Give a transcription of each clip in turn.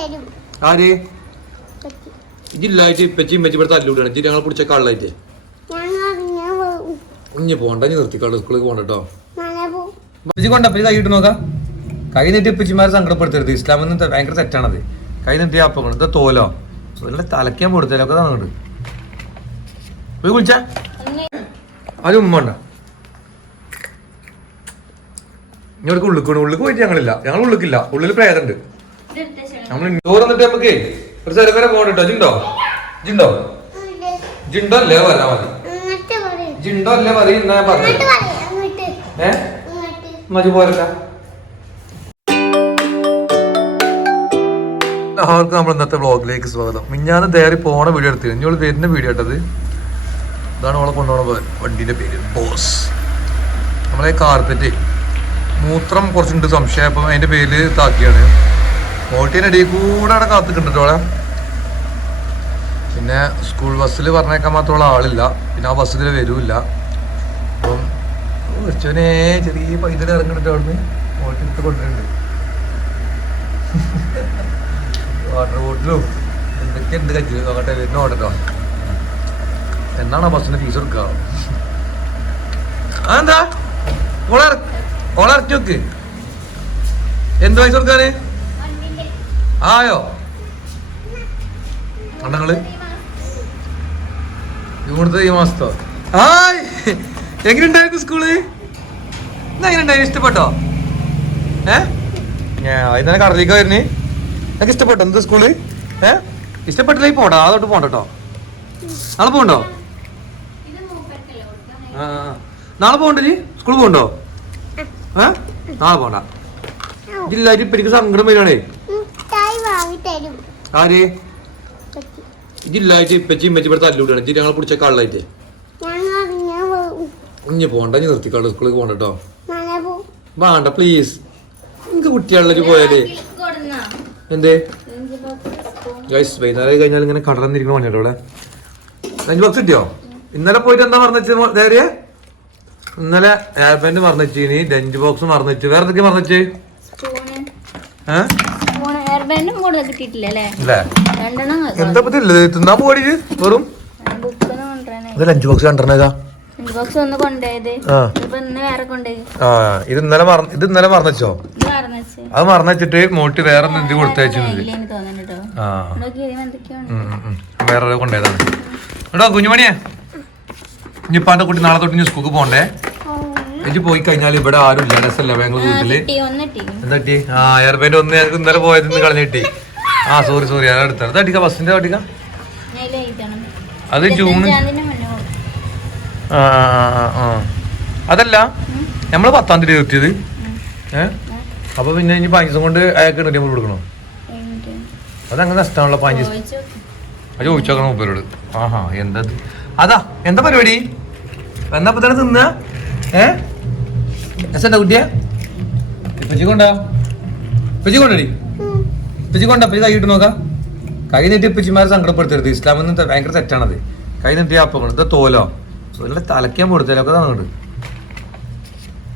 തരും. ആര്? പറ്റി. ഇജില്ലായിട്ട് ഇപ്പച്ചി ഇമ്മച്ചി ഇവിടെ തല്ലൂടാണ്. ഇജ്ജി ഞങ്ങളെ പിടിച്ച കള്ളായിട്ട്. ഇഞ്ഞി പോണ്ട ഇനി നിർത്തിക്കാൾ. സ്കൂളിൽ പോകണ്ട കേട്ടോ. ഇപ്പച്ചി കൊണ്ട ഇപ്പച്ചി കൈ ഇട്ട് നോക്കാം. കൈ നീട്ടി ഇപ്പച്ചിമാരെ സങ്കടപ്പെടുത്തരുത്. ഇസ്ലാം എന്ന് ഭയങ്കര തെറ്റാണത്. കൈ നീട്ടി അപ്പക്കണം ഇത് തോലോ. നല്ല തലക്കാൻ കൊടുത്തലൊക്കെ തന്നിട്ട് പോയി കുളിച്ച. അത് ഉമ്മ ഉണ്ട? ഇങ്ങോട്ട് ഉള്ളിക്കോണ് ഉള്ളിക്ക് പോയിട്ട് ഞങ്ങളില്ല. ഞങ്ങൾ ഉള്ളിക്കില്ല. ഉള്ളിൽ പ്രേതണ്ട്. നമ്മൾ ഇൻഡോർ എന്നിട്ട് നമുക്ക് ഒരു സ്ഥലം വരെ പോകണ്ട കേട്ടോ ജിണ്ടോ ജിണ്ടോ ജിണ്ടോ അല്ലേ പറഞ്ഞാ മതി. ജിണ്ടോ അല്ലേ മതി എന്നാ ഞാൻ അങ്ങോട്ട് ഏ? മതി പോരല്ല എല്ലാവർക്കും നമ്മൾ ഇന്നത്തെ വ്ളോഗിലേക്ക് സ്വാഗതം. മിഞ്ഞാന്ന് ഡയറി പോണ വീഡിയോ എടുത്തു ഇനി വരുന്ന വീഡിയോ ഇട്ടത് ഇതാണ് അവളെ കൊണ്ടുപോണ വണ്ടിന്റെ പേര്. ബോസ്. നമ്മളെ കാർപ്പറ്റ് മൂത്രം കുറച്ചുണ്ട് സംശയം. അപ്പം അതിന്റെ പേര് താക്കിയാണ് ഓട്ടിയുടെ ഇടയിൽ കൂടെ അവിടെ കാത്തിട്ടുണ്ട് അവളെ പിന്നെ സ്കൂൾ ബസ്സിൽ പറഞ്ഞേക്കാൻ മാത്രമുള്ള ആളില്ല. പിന്നെ ആ ബസ്സിൽ വരൂല്ല. അപ്പം കുറച്ചവനെ ചെറിയ പൈതൽ ഇറങ്ങിട്ട് അവിടുന്ന് ഓട്ടി എടുത്ത് വാട്ടർ ബോട്ടിലും എന്തൊക്കെ എന്ത് കയ്യിൽ നോക്കട്ടെ വരുന്ന ഓടട്ടോ എന്നാണ് ആ ബസ്സിന് ഫീസ് കൊടുക്കുക അതെന്താ? ഓളർ ഓളെ ഇറക്കി വെക്ക്. എന്ത് പൈസ കൊടുക്കാന്? ആയോ? അണ്ണങ്ങൾ ഇവിടുത്തെ ഈ മാസത്തോ? ഹായ്! എങ്ങനെയുണ്ടായിരുന്നു സ്കൂൾ? എങ്ങനെയുണ്ടായിരുന്നു? ഇഷ്ടപ്പെട്ടോ? ഏ? ഇന്നലെ കടലിലേക്ക് വരുന്നേ എനിക്ക് ഇഷ്ടപ്പെട്ടോ? എന്ത് സ്കൂൾ? ഏ? ഇഷ്ടപ്പെട്ടില്ലേ പോട്ടോ അതോട്ട് പോണ്ടോ നാളെ പോകണ്ടോ. നാളെ പോകണ്ട സ്കൂളിൽ പോകണ്ടോ ഏ? നാളെ പോണ്ട. ജില്ലായിട്ട് ഇപ്പൊ എനിക്ക് സങ്കടം വരികയാണേ. ആര്? പറ്റി. ജില്ലായിട്ട് ഇപ്പച്ചി ഇമ്മച്ചി ഇവിടെ തല്ലൂടാണ്. ഇജ്ജി ഞങ്ങളെ പിടിച്ച കള്ളായിട്ട് ഇഞ്ഞി പോണ്ട ഇനി നിർത്തിക്കാൾ. സ്കൂളിൽ പോണ്ട കേട്ടോ. വേണ്ട പ്ലീസ് നിങ്ങക്ക് കുട്ടികളിലേക്ക് പോയാലേ. എന്തേ? ഗൈസ് വൈകുന്നേരം കഴിഞ്ഞാൽ ഇങ്ങനെ കടന്നിരിക്കണ പണിയല്ലോ ഇവിടെ. അഞ്ച് ബോക്സ് കിട്ടിയോ ഇന്നലെ പോയിട്ട് എന്താ മറന്നു ധൈര്യ ഇന്നലെ എയർബാൻഡ് മറന്നു ഇനി ലഞ്ച് ബോക്സ് മറന്നു വേറെ എന്തൊക്കെ മറന്നു ഏഹ് സ്പൂണ് എയർബാൻഡും കൂടുതൽ കിട്ടിയിട്ടില്ല അല്ലേ? അല്ലേ രണ്ടെണ്ണം എന്താ പറ്റില്ല തിന്നാൻ പോടി വെറും? ബുക്കൊന്നും കൊണ്ടുവരാനേ ഇത് ലഞ്ച് ബോക്സ് കണ്ടിരുന്നേക്കാ ഇത്. ഇന്നലെ മറന്നു ഇത് ഇന്നലെ മറന്നോ അത് മറന്നു വെച്ചിട്ട് മോട്ടി വേറെ എന്ത് കൊടുത്തയച്ചിട്ടുണ്ട്. വേറെ കൊണ്ടേതാണ് എടോ കുഞ്ഞുമണിയെ. ഇനിയിപ്പാന്റെ കുട്ടി നാളെ തൊട്ട് ഇനി സ്കൂൾക്ക് പോണ്ടേ എനിക്ക് പോയി കഴിഞ്ഞാൽ ഇവിടെ ആരും ഇല്ല. രസമല്ല ബാംഗ്ലൂർ വീട്ടിൽ? കിട്ടി ആ എയർബാൻഡ് ഒന്ന് ഞങ്ങൾക്ക് ഇന്നലെ പോയത് ഇന്ന് കളഞ്ഞു കിട്ടി. ആ സോറി സോറി അത് എടുത്തത് അത് അടിക്കാം ബസ്സിന്റെ അടിക്ക. അത് ജൂൺ ആ ആ. അതല്ല നമ്മൾ പത്താം തീയതി എത്തിയത്. ഏ? അപ്പൊ പിന്നെ ഇനി പഞ്ചസം കൊണ്ട് അയാൾക്ക് എണ്ണൂറ്റി അമ്പത് കൊടുക്കണോ? അതങ്ങനെ നഷ്ടമാണല്ലോ നോക്ക്. അത് ചോദിച്ചോക്കണം മൂപ്പരോട്. ആഹാ എന്താ അതാ എന്താ പരിപാടി? എന്നാ ഇപ്പൊ തന്നെ തിന്ന? ഏ? ഇപ്പച്ചിമാരെ സങ്കടപ്പെടുത്തരുത്. ഇസ്ലാമിൽ നിന്ന് ഭയങ്കര തെറ്റാണത്. കൈ നീട്ടി അപ്പക്കണം ഇത് തോലോ? നല്ല തലക്കാൻ കൊടുത്തലൊക്കെ തന്നിട്ട്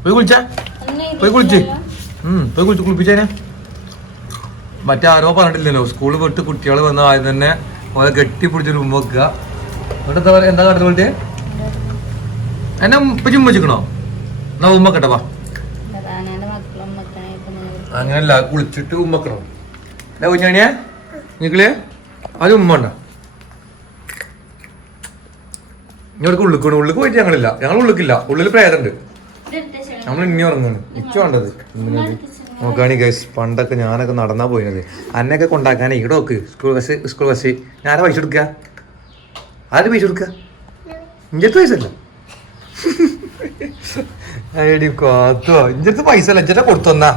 പോയി കുളിച്ചാ? പോയി കുളിച്ച്. പോയി കുളിച്ച് കുളിപ്പിച്ചേനെ. മറ്റാരോ പറഞ്ഞിട്ടില്ലല്ലോ. സ്കൂളിൽ വിട്ട് കുട്ടികൾ വന്ന ആദ്യം തന്നെ കെട്ടി കെട്ടിപ്പിടിച്ച് ഉമ്മ വെക്കുക. എന്താ പറയുക? എന്താ വിളിച്ചേ എന്നെ ഇപ്പൊ വെച്ചിക്കണോ എന്നാ ഉമ്മക്കട്ടെ വാ. അങ്ങനല്ല കുളിച്ചിട്ട് ഉമ്മക്കണം അല്ല കുഞ്ഞാണിയെ നിങ്ങൾ അത് ഉമ്മ ഉണ്ട? ഇങ്ങോട്ട് ഉള്ളിക്കണം ഉള്ളിക്ക് പോയിട്ട് ഞങ്ങളില്ല. ഞങ്ങൾ ഉള്ളിക്കില്ല. ഉള്ളിൽ പ്രേതണ്ട് നമ്മൾ ഇനി ഉറങ്ങാണ്. ഇച്ചു വേണ്ടത്. നോക്കുകയാണെങ്കിൽ ഗൈസ് പണ്ടൊക്കെ ഞാനൊക്കെ നടന്നാ പോയിരുന്നത് അന്നൊക്കെ കൊണ്ടാക്കാനേ ഇവിടെ നോക്ക്. School bus school bus. ഞാനാ പൈസ കൊടുക്ക? ആര് പൈസ കൊടുക്ക? ഇഞ്ചത്ത് പൈസ അല്ല? എടി കാത്തോ. ഇഞ്ചത്ത് പൈസ അല്ല ഇഞ്ചത്തെ കൊടുത്തന്നാ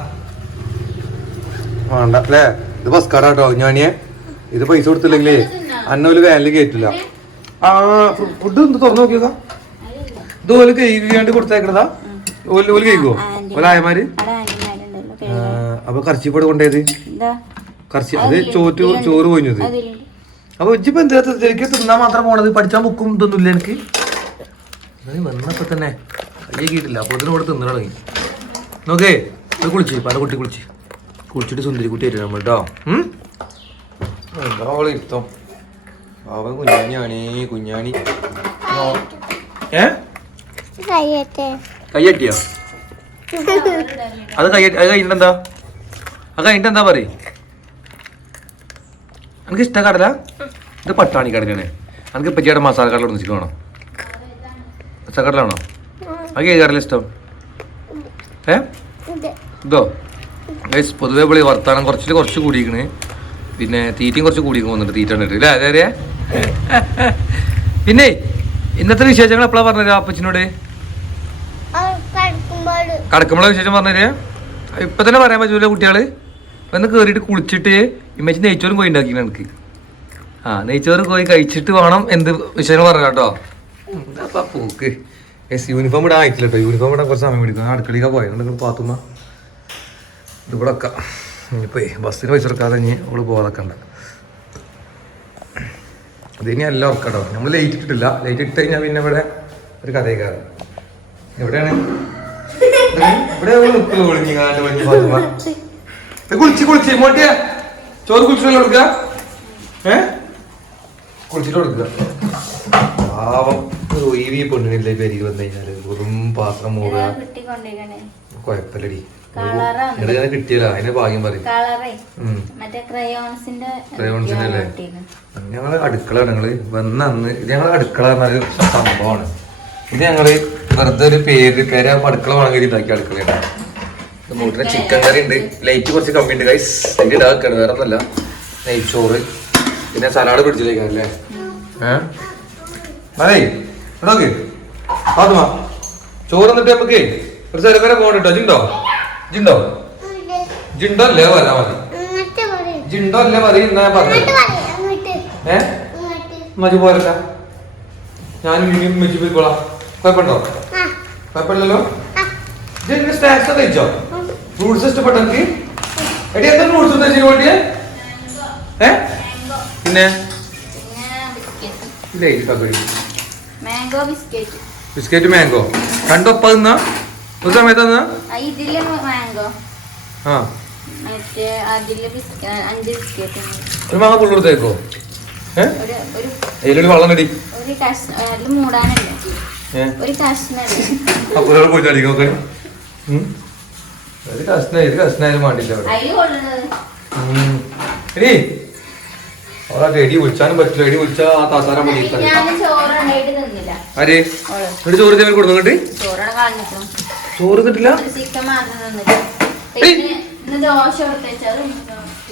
വേണ്ട. അല്ലേ? ഇത് ബസ് കാർഡാ കേട്ടോ ഞാനിയെ ഇത് പൈസ കൊടുത്തില്ലെങ്കിലേ അന്നോൽ വാനിൽ കയറ്റില്ല ആ ഫുഡ് എന്ത് തുറന്നു നോക്കിയോക്കാ ഇത് ഓൽ കഴിക്കാണ്ട് കൊടുത്തേക്കണതാ. ഓൽ ഓൽ കഴിക്കുവോ? ഓലായമാര് അപ്പൊ കർച്ചിപ്പട് കൊണ്ടേത് കർച്ചി അത് ചോറ്റ് ചോറ് പോയിഞ്ഞത്. അപ്പൊ ഇജ്ജിപ്പോ എന്താ എനിക്ക് തിന്നാൻ മാത്രം പോണത്? പഠിച്ചാൽ ബുക്കും ഇതൊന്നുമില്ല എനിക്ക്. വന്നപ്പോ തന്നെ. കയ്യേക്കിട്ടില്ല അപ്പൊ ഇതിനോട് തിന്നു തുടങ്ങി നോക്കേ അത് കുളിച്ച് പല കുട്ടി കുളിച്ച്. കുളിച്ചിട്ട് സുന്ദരി കുട്ടി ആയിട്ട് നമ്മൾ കേട്ടോ എന്താ അവളെ ഇരുത്തം? അവൻ കുഞ്ഞാണിയാണേ കുഞ്ഞാണി. ഏ? കയ്യട്ടിയോ അത് കൈ അത് കഴിഞ്ഞിട്ടെന്താ? അത് കഴിഞ്ഞിട്ട് എന്താ പറയും? എനിക്ക് ഇഷ്ട കടല? ഇത് പട്ടാണി കടലാണ് എനിക്ക് ഇപ്പച്ചിയുടെ മസാല കടല ഒന്നിച്ചിട്ട് വേണം? മസാല അത് ഏത് കടല ഇഷ്ടം? ഏ? ഇത്. ഗൈസ് പൊതുവെ വിളി വർത്താനം കുറച്ചിട്ട് കുറച്ച് കൂടിയിരിക്കണ്. പിന്നെ തീറ്റയും കുറച്ച് കൂടിയിരിക്കും വന്നിട്ട് തീറ്റ കണ്ടിട്ട്. അല്ലേ അതെ പിന്നെ ഇന്നത്തെ വിശേഷങ്ങൾ എപ്പോഴാണ് പറഞ്ഞത് അപ്പച്ചിനോട്? കഴിക്കുമ്പോൾ കടക്കുമ്പോഴെ വിശേഷം പറഞ്ഞുതരാ ഇപ്പൊ തന്നെ പറയാൻ പറ്റൂല കുട്ടികൾ? വന്ന് കേറിയിട്ട് കുളിച്ചിട്ട് ഇമ്മച്ചി നെയ്ച്ചോറും കോയി ഉണ്ടാക്കി എനിക്ക്. ആ നെയ്ച്ചോറ് കോയി കഴിച്ചിട്ട് വേണം എന്ത് വിശേഷം പറയാം കേട്ടോ. എന്താ പൂക്ക്? യെസ് യൂണിഫോം ഇടാൻ ആയിട്ടില്ല യൂണിഫോം ഇടാൻ കുറച്ച് സമയം പിടിക്കും. അടുക്കളയിലേക്ക് പോയത് പാത്തുമ്മ. ഇവിടെ വെക്കാം. ഇനിയിപ്പോ ബസ്സിന് പൈസ കൊടുക്കാതെ ഇനി അവൾ പോകാതൊക്കെ ഉണ്ട്. ഇനി എല്ലാം ഉറക്കട്ടോ. കേട്ടോ നമ്മൾ ലേറ്റ് ഇട്ടിട്ടില്ല. ലേറ്റ് ഇട്ട് കഴിഞ്ഞാൽ പിന്നെ ഇവിടെ ഒരു കഥയൊക്കെ എവിടെയാണ്? ഇത് കുളിച്ച് കുളിച്ച്. ചോറ് കുളിച്ചിട്ട് കൊടുക്കുക പാവം. ഒരു ഒഴിവി പെണ്ണിനില്ല പെരിയിൽ വന്നു കഴിഞ്ഞാൽ വെറും പാത്രം മൂടുക. അതിനെ ഭാഗ്യം പറയും. ക്രയോൺസിന്റെ അല്ലേ? ഞങ്ങൾ അടുക്കള ഞങ്ങൾ. വന്ന അന്ന് ഞങ്ങൾ അടുക്കള എന്നൊരു സംഭവമാണ്. ഇത് ഞങ്ങൾ വെറുതെ ഒരു പേര് പേര് അടുക്കള വാങ്ങി ഇതാക്കി അടുക്കളയാണ്. മൂട്ടിന് ചിക്കൻ കറി ഉണ്ട്. ലൈറ്റ് കുറച്ച് കമ്മി ഉണ്ട് ഗൈസ് അതിന്റെ ഇടാക്കാണ് വേറെ ഒന്നല്ല നെയ്ച്ചോറ്. പിന്നെ സലാഡ് പിടിച്ചിലേക്കല്ലേ ഏഹ് അതെ നോക്ക്. പാത്തുമാ ചോറ് എന്നിട്ട് നമുക്ക് ഒരു സ്ഥലം വരെ പോകണ്ട കേട്ടോ ജിണ്ടോ ജിണ്ടോ ജിണ്ടോ അല്ലേ വരാ മതി. ജിണ്ടോ അല്ലേ മതി എന്നാ ഞാൻ ഏഹ് അങ്ങോട്ട്. മതി പോരല്ല ഞാൻ ഇനിയും വെച്ച് പോയിക്കോളാം. കുഴപ്പമുണ്ടോ? ആ. കുഴപ്പമില്ലല്ലോ? സ്നാക്സ് ഒക്കെ കഴിച്ചോ? ഫ്രൂട്ട്സ് ഇഷ്ടപ്പെട്ട എനിക്ക് എടി എന്താ ഫ്രൂട്ട്സ് കഴിച്ചു വേണ്ടിയേ ഏ? പിന്നെ? പിന്നെ ബിസ്ക്കറ്റ് കഴിക്കും മാംഗോ ബിസ്ക്കറ്റ് ബിസ്ക്കറ്റ് മാംഗോ രണ്ടൊപ്പ തിന്നാ ഒരു സമയത്ത് തിന്നാ ഇതിൽ മാംഗോ ആ. മറ്റേ അതിൽ ബിസ്ക്കറ്റ് അഞ്ച് ബിസ്ക്കറ്റ് ഒരു മാങ്ങ പുള്ളെടുത്തേക്കോ ഏ? ഒരു ഒരു അതിലൊരു ഒരു കഷ്ണ അതിൽ മൂടാനല്ലേ ഏ? ഒരു പോയി നോക്കാൻ ഒരു കഷ്ണ ഏത് കഷ്ണായാലും വേണ്ടില്ല അവളാ എടി വിളിച്ചാലും പറ്റില്ല. എടി വിളിച്ചാ ആ മതി ചോറ് ആര്? എന്നിട്ട് ചോറ് കൊടുത്തു ഇങ്ങോട്ട്? കിട്ടില്ല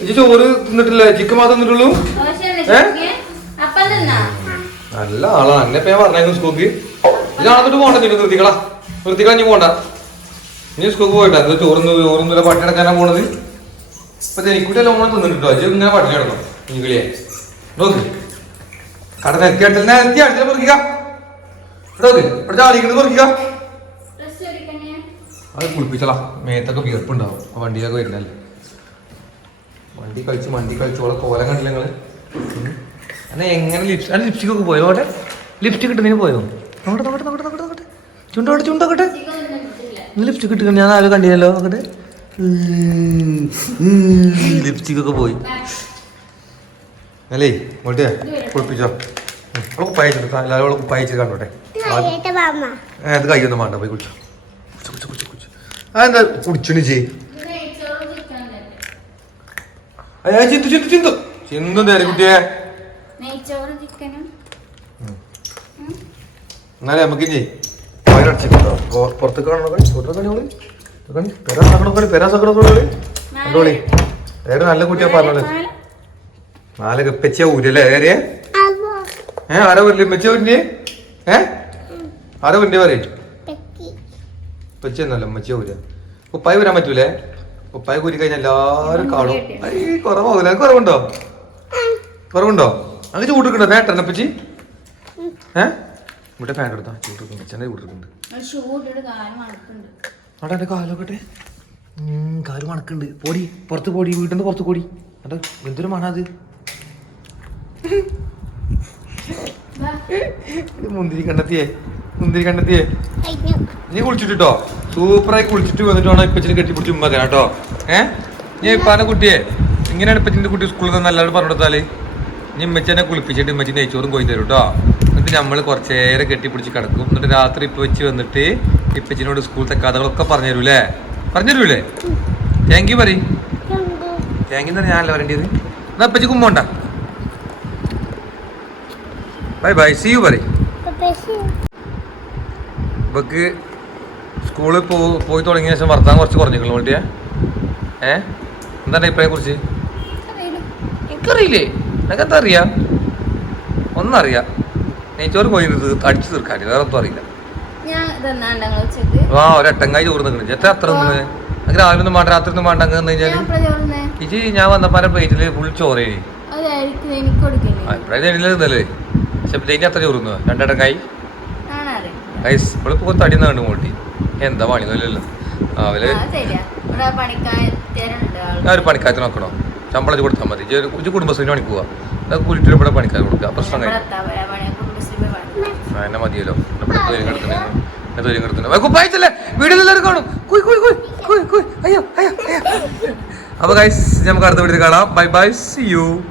ഇജ്ജ് ചോറ് തിന്നിട്ടില്ല. ചിക്കൻ മാത്രം തിന്നിട്ടുള്ളൂ? നല്ല ആളാ. എന്നെ പേ ഞാൻ സ്കൂക്ക് സ്കൂൾക്ക്. ഇതിനാണെന്നിട്ട് പോകണ്ട നീ നിർത്തിക്കളാ. നിർത്തിക്കളാ നീ പോണ്ട. നീ സ്കൂക്ക് പോയിട്ടാ. എന്താ ചോറുന്ന് ചോറുന്നില്ല പട്ടി കിടക്കാനാ പോണത്. ഇപ്പൊ എനിക്കൂട്ടി ഓണം തിന്നിട്ടോ അജ് ഇങ്ങനെ പട്ടി കിടക്കണം നീ നോക്ക്. കട നെത്തിയാട്ടിൽ നെത്തി അടുത്ത പെറുക്കുക നോക്ക്. ഇവിടെ എടുക്കണേ അത് കുളിപ്പിച്ചലാ മേത്തൊക്കെ വിയർപ്പുണ്ടാവും. വണ്ടിയിലൊക്കെ വരുന്നല്ലേ വണ്ടി കഴിച്ച് വണ്ടി കഴിച്ചോളെ കോലം കണ്ടില്ല നിങ്ങൾ. അന്നെ എങ്ങനെ ലിപ്സ് അല്ല ലിപ്സ്റ്റിക് ഒക്കെ പോയോ? അവിടെ? ലിപ്സ്റ്റിക് കിട്ടുന്നതിന് പോയോ? നോക്കട്ടെ നോക്കട്ടെ നോക്കട്ടെ നോക്കട്ടെ നോക്കട്ടെ ചുണ്ടോട്ടെ ചുണ്ടോക്കട്ടെ ലിപ്സ്റ്റിക് ഇട്ട് ഞാൻ ആരും കണ്ടില്ലല്ലോ. നോക്കട്ടെ ലിപ്സ്റ്റിക് ഒക്കെ പോയി. അല്ലേ ഇങ്ങോട്ട് കുളിപ്പിച്ചോ. അവൾക്ക് കുപ്പായിച്ചിട്ട് എല്ലാവരും അവളെ കുപ്പായിച്ചിട്ട് കണ്ടോട്ടെ അത് കൈയൊന്നും വേണ്ട പോയി കുടിച്ചോ കുളിച്ചു കുളിച്ചു കുളിച്ചു ആ അതെന്താ കുടിച്ചു ചെയ് അയ്യാ ചിന്തു ചിന്തു ചിന്തു. ചിന്തു നേരെ കുട്ടിയെ? എന്നാലേ നമുക്ക് ഇനി വയറടിച്ചിട്ടുണ്ടോ പുറത്തേക്ക് കാണണോ കളി? പുറത്തേക്ക് കളി കളി? പെരാസാക്കണോ കളി. കണ്ടോളി വേറെ നല്ല കുട്ടിയാ പറഞ്ഞോളെ? നാല് കപ്പച്ച ഊരല്ലേ ഏറിയ ഏ ആരാ വരില്ലേ മെച്ച വരില്ലേ ഏ? ആരാ പറഞ്ഞേ പറയും? പെക്കി. ഉപ്പച്ചി എന്നല്ല ഉമ്മച്ചി ഊര ഉപ്പായി വരാൻ പറ്റൂലേ? ഉപ്പായി കൂരി കഴിഞ്ഞാൽ എല്ലാവരും കാണും. കുറവാകൂല കുറവുണ്ടോ? കുറവുണ്ടോ? അങ്ങനെ ചൂട്ടിട്ടുണ്ടോ ഫാറ്ററിനെ പറ്റി ഏ? ഇവിടെ ഫാൻ എടുത്താ? ചൂട്ടിട്ടുണ്ട് ചെന്നൈ ചൂട്ടിട്ടുണ്ട് അവിടെ എന്റെ കാലൊക്കെ കാൽ മണക്കുണ്ട് പോടി പുറത്ത് പോടി വീട്ടിൽ നിന്ന് പുറത്ത് പോടി. അതെ എന്തൊരു മണത് ഇത് മുന്തിരി കണ്ടെത്തിയേ മുന്തിരി കണ്ടെത്തിയേ. നീ കുളിച്ചിട്ടോ സൂപ്പറായി കുളിച്ചിട്ട് വന്നിട്ട് വേണം ഇപ്പച്ചിനെ കെട്ടിപ്പിടിച്ച് ഉമ്മ കേട്ടോ ഏ? നീ ഇപ്പാനെ കുട്ടിയെ ഇങ്ങനെയാണ് ഇപ്പച്ചിന്റെ കുട്ടി സ്കൂളിൽ നിന്ന് എല്ലാവരും പറഞ്ഞു കൊടുത്താൽ നീ ഇമ്മച്ചനെ കുളിപ്പിച്ചിട്ട് ഇമ്മച്ചി നെയ്ച്ചോറും കോയി തരും കേട്ടോ എന്നിട്ട് നമ്മൾ കുറച്ചേരം കെട്ടിപ്പിടിച്ച് കിടക്കും. എന്നിട്ട് രാത്രി ഇപ്പൊ വെച്ച് വന്നിട്ട് ഇപ്പച്ചിനോട് സ്കൂളത്തെ കഥകളൊക്കെ പറഞ്ഞു തരൂലേ പറഞ്ഞു തരൂലേ താങ്ക് യു പറയും താങ്ക് യു എന്ന് ഞാനല്ല പറയേണ്ടത്? എന്നാ ഇപ്പച്ചി കുമ്പോണ്ട ബൈ ബൈ സി യു പറയും ഇവക്ക് സ്കൂളിൽ പോ പോയി തുടങ്ങിയ ശേഷം വർത്താൻ കുറച്ച് കുറഞ്ഞിരിക്കുന്നു കുട്ടിയെ. ഏ? എന്താണ് അഭിപ്രായം കുറിച്ച്? എനിക്കറിയില്ലേ. നിനക്ക് എന്താ അറിയാ? ഒന്നറിയാം. നെയ്ച്ചോറ് പോയി അടിച്ചു തീർക്കാൻ വേറെ ഒന്നും അറിയില്ല ആ ഒരട്ടങ്കായി ചോറ് നിൽക്കുന്നു എത്ര അത്ര നിന്ന് എനിക്ക് രാവിലെ ഒന്നും വേണ്ട രാത്രി ഒന്നും വേണ്ട അങ്ങ് നിന്ന് ഞാൻ കഴിഞ്ഞാൽ ഇജി ഞാൻ വന്നപ്പോ പ്ലേറ്റിൽ ഫുൾ ചോറേ അഭിപ്രായം എനിക്ക് അത്ര രണ്ടെട്ടങ്കായി ഞാനറിയാം ഗൈസ് ഇവിടെ പോകുന്ന തടി കണ്ടു കൂട്ടി. എന്താ പണി ഞാൻ ഒരു പണിക്കാരത്തിന് നോക്കണോ? ശമ്പളം കൊടുത്താൽ മതി. ഒരു- ഇജ്ജ് കുടുംബശ്രീ പണിക്ക് പോവാ. കൂലിട്ട് ഇവിടെ പണിക്കാർ കൊടുക്കുക. പ്രശ്നം കഴിഞ്ഞു എന്നെ മതിയല്ലോ. ഇവിടെ കുപ്പായിച്ചല്ലേ എല്ലാവരും കാണും. കുയ് കുയ് കുയ് കുയ് കുയ്. അയ്യോ അയ്യോ അയ്യോ. അപ്പൊ ഗൈസ് നമുക്ക് അടുത്ത വീഡിയോ കാണാം. By bye see U